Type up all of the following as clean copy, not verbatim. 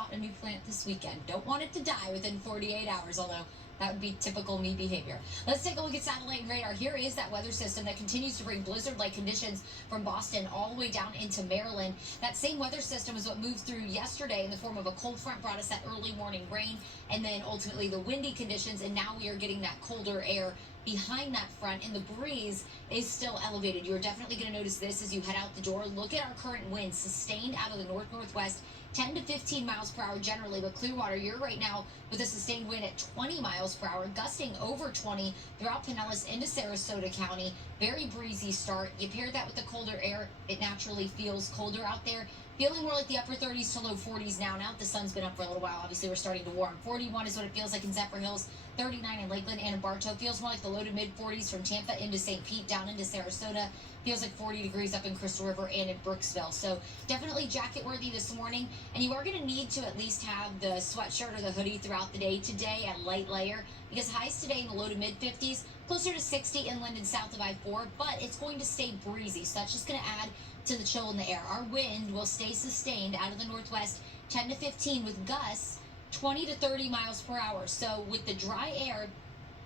pot a new plant this weekend. Don't want it to die within 48 hours, although that would be typical me behavior. Let's take a look at satellite and radar. Here is that weather system that continues to bring blizzard-like conditions from Boston all the way down into Maryland. That same weather system is what moved through yesterday in the form of a cold front, brought us that early morning rain, and then ultimately the windy conditions, and now we are getting that colder air behind that front, and the breeze is still elevated. You're definitely going to notice this as you head out the door. Look at our current winds, sustained out of the north-northwest, 10 to 15 miles per hour generally, but Clearwater, you're right now with a sustained wind at 20 miles per hour, gusting over 20 throughout Pinellas into Sarasota County. Very breezy start. You pair that with the colder air, it naturally feels colder out there. Feeling more like the upper 30s to low 40s now. Now that the sun's been up for a little while, obviously we're starting to warm. 41 is what it feels like in Zephyrhills. 39 in Lakeland and in Bartow. Feels more like the low to mid 40s from Tampa into St. Pete down into Sarasota. Feels like 40 degrees up in Crystal River and in Brooksville. So definitely jacket worthy this morning. And you are going to need to at least have the sweatshirt or the hoodie throughout the day today at light layer, because highs today in the low to mid 50s, closer to 60 inland and south of I-4, but it's going to stay breezy. So that's just going to add to the chill in the air. Our wind will stay sustained out of the northwest, 10 to 15 with gusts 20 to 30 miles per hour. So with the dry air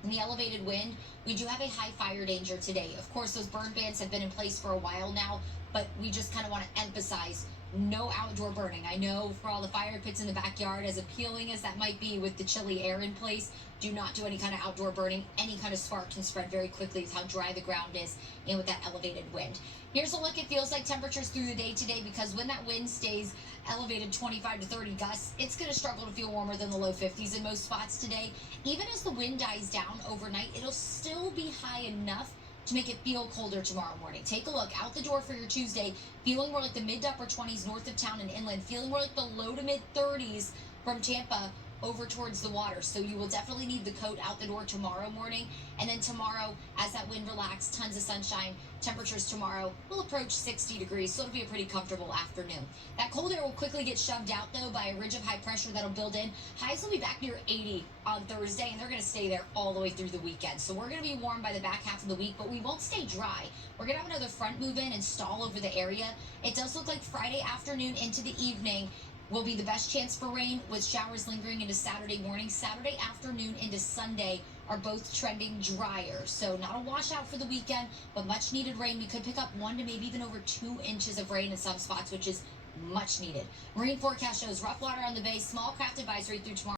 and the elevated wind, we do have a high fire danger today. Of course, those burn bans have been in place for a while now, but we just kind of want to emphasize no outdoor burning. I know for all the fire pits in the backyard, as appealing as that might be with the chilly air in place, do not do any kind of outdoor burning. Any kind of spark can spread very quickly with how dry the ground is and with that elevated wind. Here's a look at feels like temperatures through the day today, because when that wind stays elevated 25 to 30 gusts, it's going to struggle to feel warmer than the low 50s in most spots today. Even as the wind dies down overnight, it'll still be high enough to make it feel colder tomorrow morning. Take a look out the door for your Tuesday, feeling more like the mid to upper 20s north of town and inland, feeling more like the low to mid 30s from Tampa over towards the water. So you will definitely need the coat out the door tomorrow morning. And then tomorrow, as that wind relaxes, tons of sunshine, temperatures tomorrow will approach 60 degrees, so it'll be a pretty comfortable afternoon. That cold air will quickly get shoved out, though, by a ridge of high pressure that'll build in. Highs will be back near 80 on Thursday, and they're going to stay there all the way through the weekend. So we're going to be warm by the back half of the week, but we won't stay dry. We're going to have another front move in and stall over the area. It does look like Friday afternoon into the evening will be the best chance for rain, with showers lingering into Saturday morning. Saturday afternoon into Sunday are both trending drier. So not a washout for the weekend, but much needed rain. We could pick up 1 to maybe even over 2 inches of rain in some spots, which is much needed. Marine forecast shows rough water on the bay, small craft advisory through tomorrow.